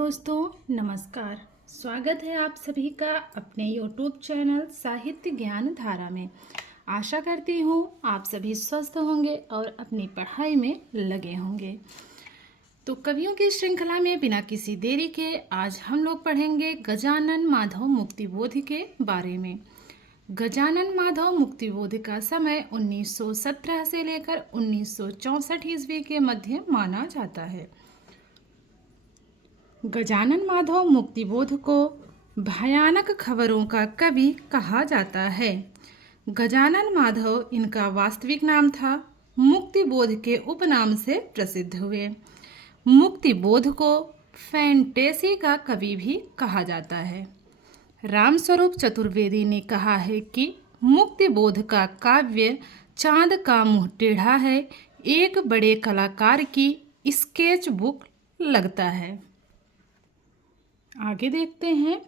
दोस्तों, नमस्कार। स्वागत है आप सभी का अपने YouTube चैनल साहित्य ज्ञान धारा में। आशा करती हूँ आप सभी स्वस्थ होंगे और अपनी पढ़ाई में लगे होंगे। तो कवियों की श्रृंखला में बिना किसी देरी के आज हम लोग पढ़ेंगे गजानन माधव मुक्तिबोध के बारे में। गजानन माधव मुक्तिबोध का समय 1917 से लेकर 1964 ईस्वी के मध्य माना जाता है। गजानन माधव मुक्तिबोध को भयानक खबरों का कवि कहा जाता है। गजानन माधव इनका वास्तविक नाम था। मुक्तिबोध के उपनाम से प्रसिद्ध हुए। मुक्तिबोध को फैंटेसी का कवि भी कहा जाता है। रामस्वरूप चतुर्वेदी ने कहा है कि मुक्तिबोध का काव्य चांद का मुंह टेढ़ा है, एक बड़े कलाकार की स्केच बुक लगता है। आगे देखते हैं।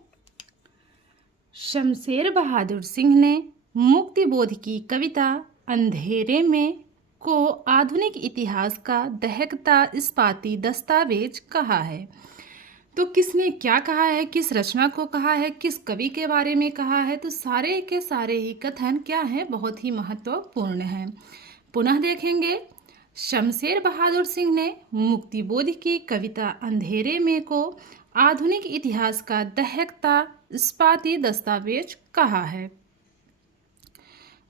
शमशेर बहादुर सिंह ने मुक्तिबोध की कविता अंधेरे में को आधुनिक इतिहास का दहकता इस्पाती दस्तावेज कहा है। तो किसने क्या कहा है, किस रचना को कहा है, किस कवि के बारे में कहा है, तो सारे के सारे ही कथन क्या है, बहुत ही महत्वपूर्ण हैं। पुनः देखेंगे। शमशेर बहादुर सिंह ने मुक्तिबोध की कविता अंधेरे में को आधुनिक इतिहास का दहकता इस्पाती दस्तावेज कहा है।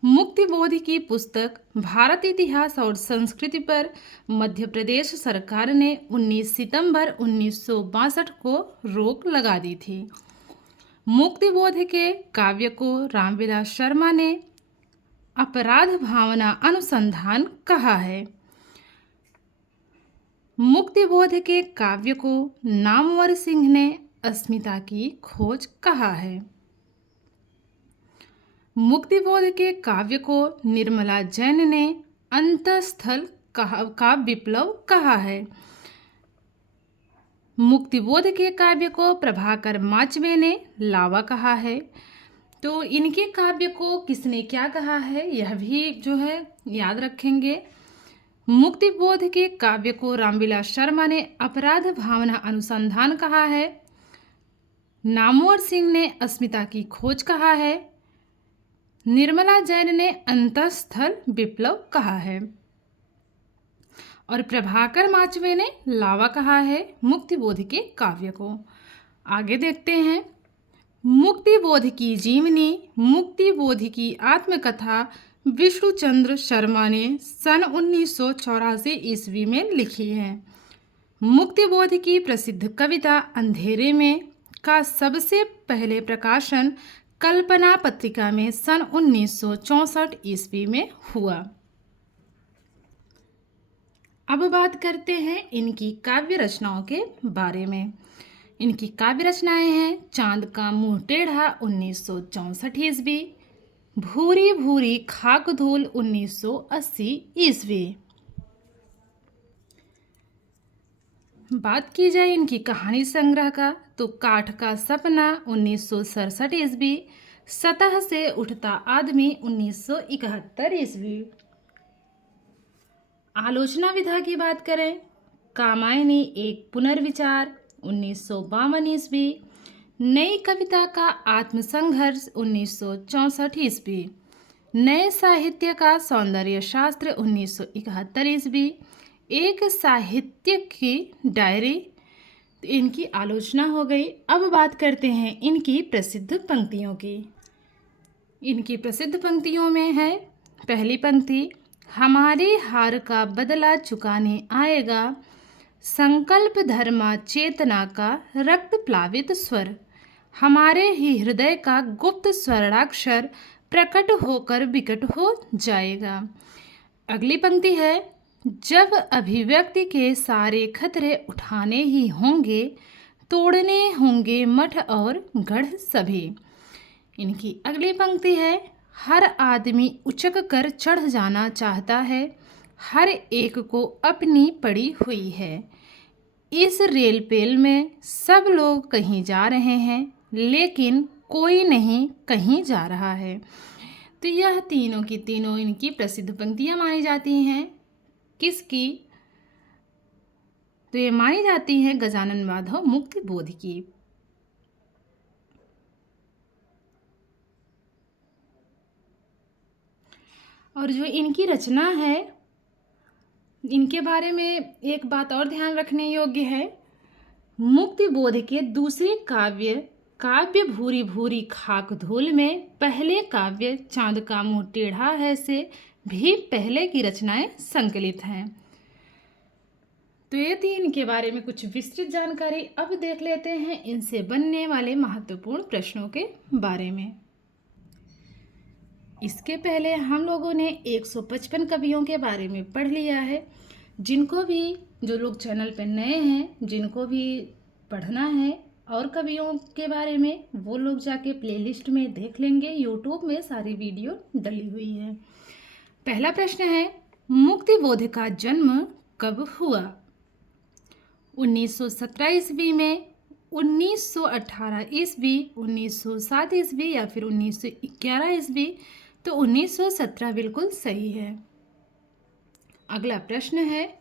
मुक्तिबोध की पुस्तक भारत इतिहास और संस्कृति पर मध्य प्रदेश सरकार ने 19 सितंबर 1962 को रोक लगा दी थी। मुक्तिबोध के काव्य को रामविलास शर्मा ने अपराध भावना अनुसंधान कहा है। मुक्तिबोध के काव्य को नामवर सिंह ने अस्मिता की खोज कहा है। मुक्तिबोध के काव्य को निर्मला जैन ने अंतःस्थल का विप्लव कहा है। मुक्तिबोध के काव्य को प्रभाकर माचवे ने लावा कहा है। तो इनके काव्य को किसने क्या कहा है, यह भी जो है याद रखेंगे। मुक्तिबोध के काव्य को रामविलास शर्मा ने अपराध भावना अनुसंधान कहा है। नामवर सिंह ने अस्मिता की खोज कहा है। निर्मला जैन ने अंतःस्थल विप्लव कहा है और प्रभाकर माचवे ने लावा कहा है मुक्तिबोध के काव्य को। आगे देखते हैं। मुक्तिबोध की जीवनी, मुक्तिबोध की आत्मकथा विष्णुचंद्र शर्मा ने सन 1984 ईस्वी में लिखी है। मुक्तिबोध की प्रसिद्ध कविता अंधेरे में का सबसे पहले प्रकाशन कल्पना पत्रिका में सन 1964 ईस्वी में हुआ। अब बात करते हैं इनकी काव्य रचनाओं के बारे में। इनकी काव्य रचनाएं हैं चांद का मुंह टेढ़ा 1964 ईस्वी, भूरी भूरी खाक धूल 1980 ईस्वी। बात की जाए इनकी कहानी संग्रह का तो काठ का सपना 1967 ईस्वी, सतह से उठता आदमी 1971 ईस्वी। आलोचना विधा की बात करें, कामायनी एक पुनर्विचार 1952 ईस्वी, नई कविता का आत्मसंघर्ष 1964 ईस्वी, नए साहित्य का सौंदर्य शास्त्र 1971 ईस्वी, एक साहित्य की डायरी। इनकी आलोचना हो गई। अब बात करते हैं इनकी प्रसिद्ध पंक्तियों की। इनकी प्रसिद्ध पंक्तियों में है पहली पंक्ति, हमारे हार का बदला चुकाने आएगा, संकल्प धर्मा चेतना का रक्त प्लावित स्वर, हमारे ही हृदय का गुप्त स्वर्णाक्षर प्रकट होकर विकट हो जाएगा। अगली पंक्ति है, जब अभिव्यक्ति के सारे खतरे उठाने ही होंगे, तोड़ने होंगे मठ और गढ़ सभी। इनकी अगली पंक्ति है, हर आदमी उचक कर चढ़ जाना चाहता है, हर एक को अपनी पड़ी हुई है, इस रेलपेल में सब लोग कहीं जा रहे हैं लेकिन कोई नहीं कहीं जा रहा है। तो यह तीनों की तीनों इनकी प्रसिद्ध पंक्तियां मानी जाती हैं। किसकी? तो ये मानी जाती हैं गजानन माधव मुक्ति बोध की। और जो इनकी रचना है, इनके बारे में एक बात और ध्यान रखने योग्य है। मुक्ति बोध के दूसरे काव्य काव्य भूरी भूरी खाक धूल में पहले काव्य चांद का मुंह टेढ़ा है से भी पहले की रचनाएं संकलित हैं। तो ये थी इनके बारे में कुछ विस्तृत जानकारी। अब देख लेते हैं इनसे बनने वाले महत्वपूर्ण प्रश्नों के बारे में। इसके पहले हम लोगों ने 155 कवियों के बारे में पढ़ लिया है। जिनको भी, जो लोग चैनल पर नए हैं, जिनको भी पढ़ना है और कवियों के बारे में, वो लोग जाके प्लेलिस्ट में देख लेंगे। यूट्यूब में सारी वीडियो डली हुई है। पहला प्रश्न है, मुक्ति बोध का जन्म कब हुआ? 1917 ईस्वी में, 1918 ईस्वी, 1907 ईस्वी या फिर 1911 ईस्वी? तो 1917 बिल्कुल सही है। अगला प्रश्न है,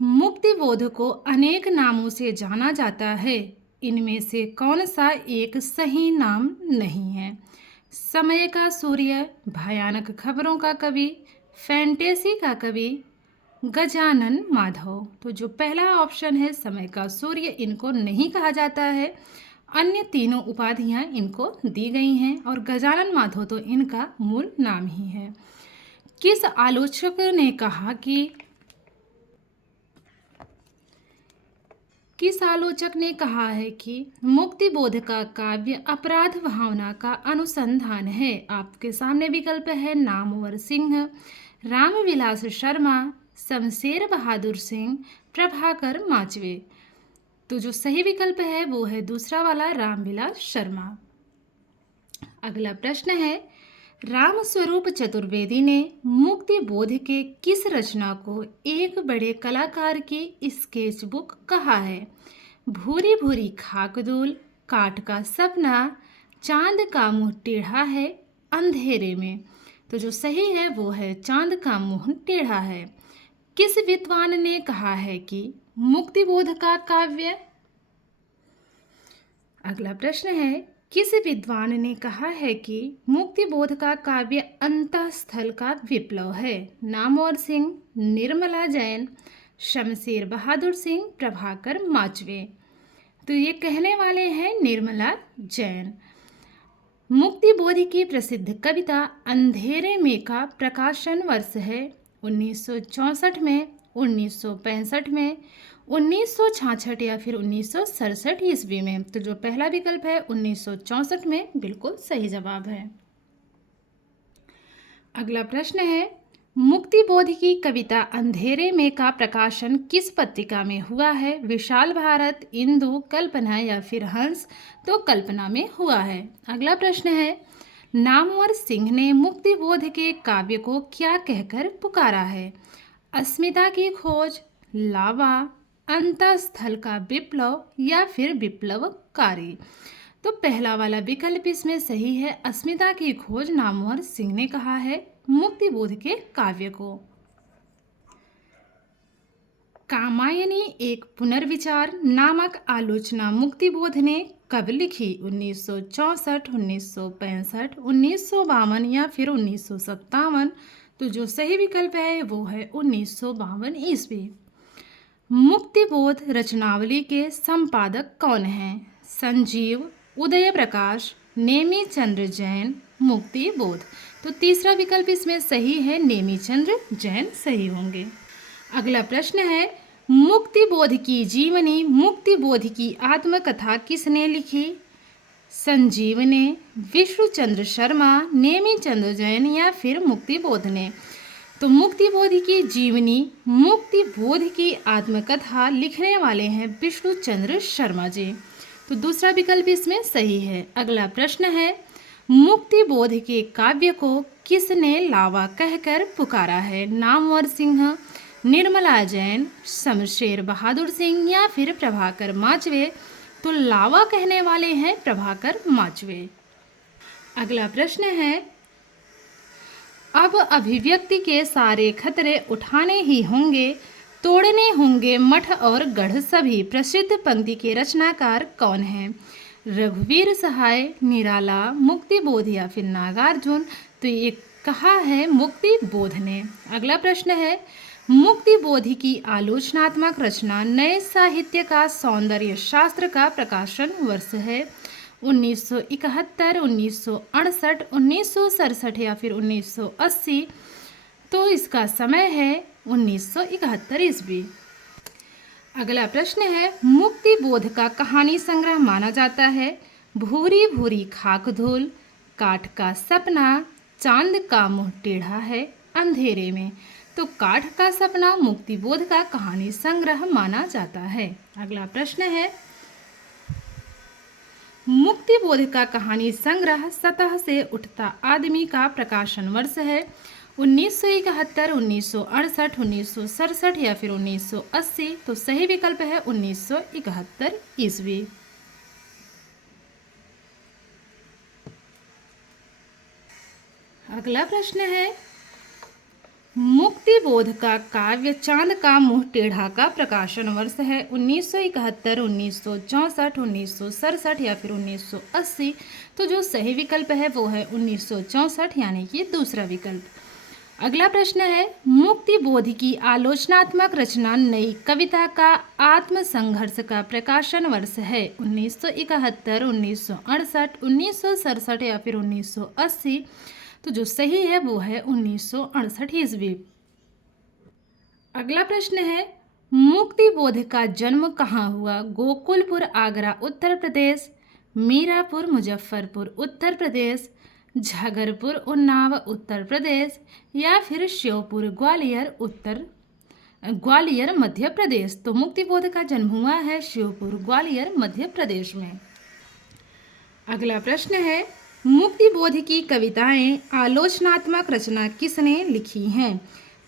मुक्ति बोध को अनेक नामों से जाना जाता है, इनमें से कौन सा एक सही नाम नहीं है? समय का सूर्य, भयानक खबरों का कवि, फैंटेसी का कवि, गजानन माधव? तो जो पहला ऑप्शन है समय का सूर्य, इनको नहीं कहा जाता है। अन्य तीनों उपाधियां इनको दी गई हैं और गजानन माधव तो इनका मूल नाम ही है। किस आलोचक ने कहा कि किस आलोचक ने कहा है कि मुक्ति बोध का काव्य अपराध भावना का अनुसंधान है? आपके सामने विकल्प है नामवर सिंह, रामविलास शर्मा, शमशेर बहादुर सिंह, प्रभाकर माचवे? तो जो सही विकल्प है वो है दूसरा वाला, रामविलास शर्मा। अगला प्रश्न है, रामस्वरूप चतुर्वेदी ने मुक्ति बोध के किस रचना को एक बड़े कलाकार की स्केच बुक कहा है? भूरी भूरी खाकदूल, काठ का सपना, चांद का मुंह टेढ़ा है, अंधेरे में? तो जो सही है वो है चांद का मुंह टेढ़ा है। किस विद्वान ने कहा है कि मुक्ति बोध का काव्य? अगला प्रश्न है, किस विद्वान ने कहा है कि मुक्ति बोध का काव्य अंतःस्थल का विप्लव है? नामवर सिंह, निर्मला जैन, शमशेर बहादुर सिंह, प्रभाकर माचवे? तो ये कहने वाले हैं निर्मला जैन। मुक्ति बोध की प्रसिद्ध कविता अंधेरे में का प्रकाशन वर्ष है 1964 में, 1965 में, 1966 या फिर 1967 ईस्वी में? तो जो पहला विकल्प है 1964 में बिल्कुल सही जवाब है। अगला प्रश्न है, मुक्ति बोध की कविता अंधेरे में का प्रकाशन किस पत्रिका में हुआ है? विशाल भारत, इंदु, कल्पना या फिर हंस? तो कल्पना में हुआ है। अगला प्रश्न है, नामवर सिंह ने मुक्ति बोध के काव्य को क्या कहकर पुकारा है? अस्मिता की खोज, लावा, अंतःस्थल का विप्लव या फिर विप्लवकारी? तो पहला वाला विकल्प इसमें सही है। अस्मिता की खोज नामवर सिंह ने कहा है मुक्ति बोध के काव्य को। कामायनी एक पुनर्विचार नामक आलोचना मुक्ति बोध ने कब लिखी? 1964, 1965, 1952 या फिर 1957? तो जो सही विकल्प है वो है 1952 ईस्वी। मुक्ति बोध रचनावली के संपादक कौन हैं? संजीव, उदय प्रकाश, नेमी चंद्र जैन, मुक्ति बोध? तो तीसरा विकल्प इसमें सही है, नेमी चंद्र जैन सही होंगे। अगला प्रश्न है, मुक्ति बोध की जीवनी, मुक्ति बोध की आत्मकथा किसने लिखी? संजीव ने, विष्णु चंद्र शर्मा, नेमी चंद्र जैन या फिर मुक्ति बोध ने? तो मुक्ति बोध की जीवनी, मुक्ति बोध की आत्मकथा लिखने वाले हैं विष्णु चंद्र शर्मा जी। तो दूसरा विकल्प इसमें सही है। अगला प्रश्न है, मुक्ति बोध के काव्य को किसने लावा कहकर पुकारा है? नामवर सिंह, निर्मला जैन, शमशेर बहादुर सिंह या फिर प्रभाकर माचवे? तो लावा कहने वाले हैं प्रभाकर माचवे। अगला प्रश्न है, अब अभिव्यक्ति के सारे खतरे उठाने ही होंगे, तोड़ने होंगे मठ और गढ़ सभी। प्रसिद्ध पंक्ति के रचनाकार कौन है? रघुवीर सहाय, निराला, मुक्ति बोध या फिर नागार्जुन? तो ये कहा है मुक्ति बोध ने। अगला प्रश्न है, मुक्ति बोध की आलोचनात्मक रचना नए साहित्य का सौंदर्य शास्त्र का प्रकाशन वर्ष है? 1971, 1968, 1967 या फिर 1980? तो इसका समय है 1971 ईस्वी। अगला प्रश्न है, मुक्ति बोध का कहानी संग्रह माना जाता है? भूरी भूरी खाक धूल, काठ का सपना, चांद का मुंह टेढ़ा है, अंधेरे में? तो काठ का सपना मुक्ति बोध का कहानी संग्रह माना जाता है। अगला प्रश्न है, मुक्ति बोध का कहानी संग्रह सतह से उठता आदमी का प्रकाशन वर्ष है? 1971, 1968, 1967 या फिर 1980? तो सही विकल्प है 1971 ईस्वी। अगला प्रश्न है, मुक्ति बोध का काव्य चांद का मुंह टेढ़ा का प्रकाशन वर्ष है? 1971, 1964, 1967 या फिर 1980? तो जो सही विकल्प है वो है 1964 यानी कि दूसरा विकल्प। अगला प्रश्न है, मुक्ति बोध की आलोचनात्मक रचना नई कविता का आत्मसंघर्ष का प्रकाशन वर्ष है? 1971, 1968, 1967 या फिर 1980? तो जो सही है वो है 1968 ईस्वी। अगला प्रश्न है, मुक्ति बोध का जन्म कहाँ हुआ? गोकुलपुर आगरा उत्तर प्रदेश, मीरापुर मुजफ्फरपुर उत्तर प्रदेश, झगरपुर उन्नाव उत्तर प्रदेश या फिर श्योपुर ग्वालियर मध्य प्रदेश? तो मुक्ति बोध का जन्म हुआ है श्योपुर ग्वालियर मध्य प्रदेश में। अगला प्रश्न है, मुक्ति बोध की कविताएं आलोचनात्मक रचना किसने लिखी हैं?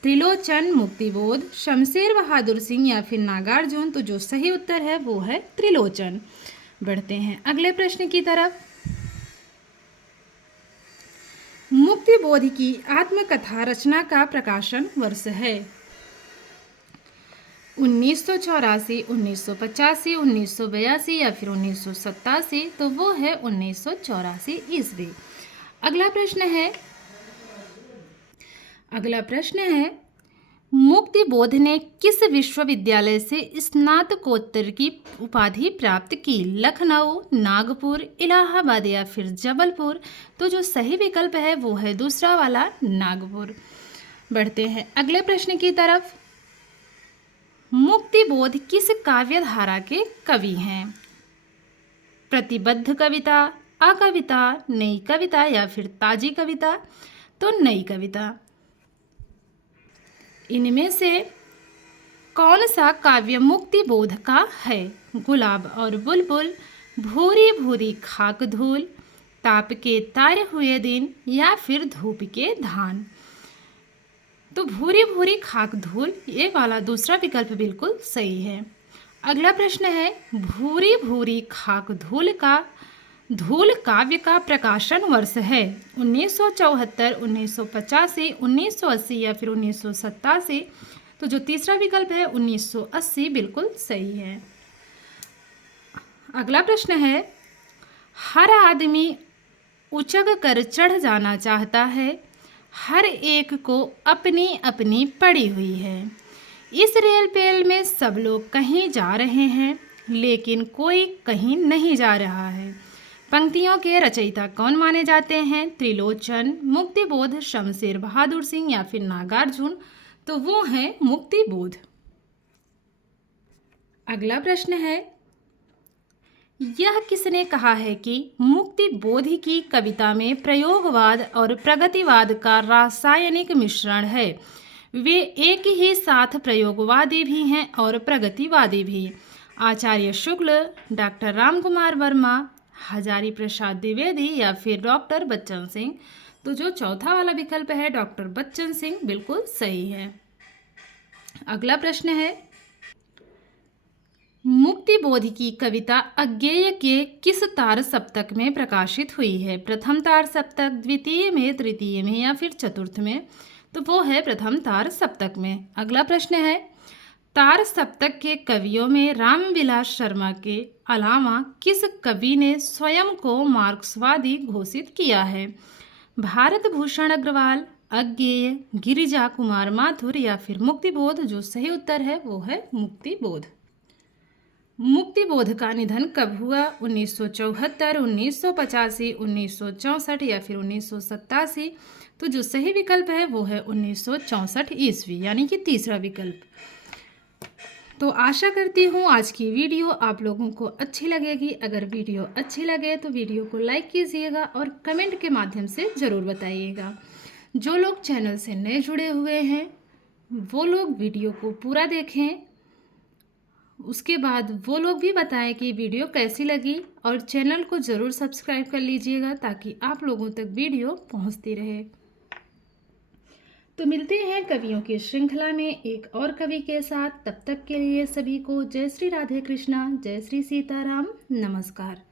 त्रिलोचन, मुक्तिबोध, शमशेर बहादुर सिंह या फिर नागार्जुन? तो जो सही उत्तर है वो है त्रिलोचन। बढ़ते हैं अगले प्रश्न की तरफ। मुक्ति बोध की आत्मकथा रचना का प्रकाशन वर्ष है? 1984, 1985, 1982 या फिर 1987? तो वो है 1984 ईस्वी। अगला प्रश्न है, मुक्ति बोध ने किस विश्वविद्यालय से स्नातकोत्तर की उपाधि प्राप्त की? लखनऊ, नागपुर, इलाहाबाद या फिर जबलपुर? तो जो सही विकल्प है वो है दूसरा वाला, नागपुर। बढ़ते हैं अगले प्रश्न की तरफ। मुक्ति बोध किस काव्य धारा के कवि हैं? प्रतिबद्ध कविता, अकविता, नई कविता या फिर ताजी कविता? तो नई कविता। इनमें से कौन सा काव्य मुक्ति बोध का है? गुलाब और बुलबुल, भूरी भूरी खाक धूल, ताप के तारे हुए दिन या फिर धूप के धान? तो भूरी भूरी खाक धूल, ये वाला दूसरा विकल्प बिल्कुल सही है। अगला प्रश्न है, भूरी भूरी खाक धूल काव्य का प्रकाशन वर्ष है? 1974, 1985, 1980 या फिर 1987? तो जो तीसरा विकल्प है 1980 बिल्कुल सही है। अगला प्रश्न है, हर आदमी उचक कर चढ़ जाना चाहता है, हर एक को अपनी अपनी पड़ी हुई है। इस रेल पेल में सब लोग कहीं जा रहे हैं लेकिन कोई कहीं नहीं जा रहा है। पंक्तियों के रचयिता कौन माने जाते हैं? त्रिलोचन, मुक्तिबोध, शमशेर बहादुर सिंह या फिर नागार्जुन? तो वो है मुक्तिबोध। अगला प्रश्न है, यह किसने कहा है कि मुक्ति बोध की कविता में प्रयोगवाद और प्रगतिवाद का रासायनिक मिश्रण है? वे एक ही साथ प्रयोगवादी भी हैं और प्रगतिवादी भी। आचार्य शुक्ल, डॉक्टर रामकुमार वर्मा, हजारी प्रसाद द्विवेदी या फिर डॉक्टर बच्चन सिंह? तो जो चौथा वाला विकल्प है डॉक्टर बच्चन सिंह बिल्कुल सही है। अगला प्रश्न है, मुक्ति बोध की कविता अज्ञेय के किस तार सप्तक में प्रकाशित हुई है? प्रथम तार सप्तक, द्वितीय में, तृतीय में या फिर चतुर्थ में? तो वो है प्रथम तार सप्तक में। अगला प्रश्न है, तार सप्तक के कवियों में रामविलास शर्मा के अलावा किस कवि ने स्वयं को मार्क्सवादी घोषित किया है? भारत भूषण अग्रवाल, अज्ञेय, गिरिजा कुमार माथुर या फिर मुक्तिबोध? जो सही उत्तर है वो है मुक्तिबोध। मुक्तिबोध का निधन कब हुआ? 1974, 1985, 1964 या फिर 1987? तो जो सही विकल्प है वो है 1964 ईस्वी, यानी कि तीसरा विकल्प। तो आशा करती हूँ आज की वीडियो आप लोगों को अच्छी लगेगी। अगर वीडियो अच्छी लगे तो वीडियो को लाइक कीजिएगा और कमेंट के माध्यम से ज़रूर बताइएगा। जो लोग चैनल से नए जुड़े हुए हैं वो लोग वीडियो को पूरा देखें, उसके बाद वो लोग भी बताएं कि वीडियो कैसी लगी, और चैनल को ज़रूर सब्सक्राइब कर लीजिएगा ताकि आप लोगों तक वीडियो पहुंचती रहे। तो मिलते हैं कवियों की श्रृंखला में एक और कवि के साथ। तब तक के लिए सभी को जय श्री राधे कृष्णा, जय श्री सीताराम, नमस्कार।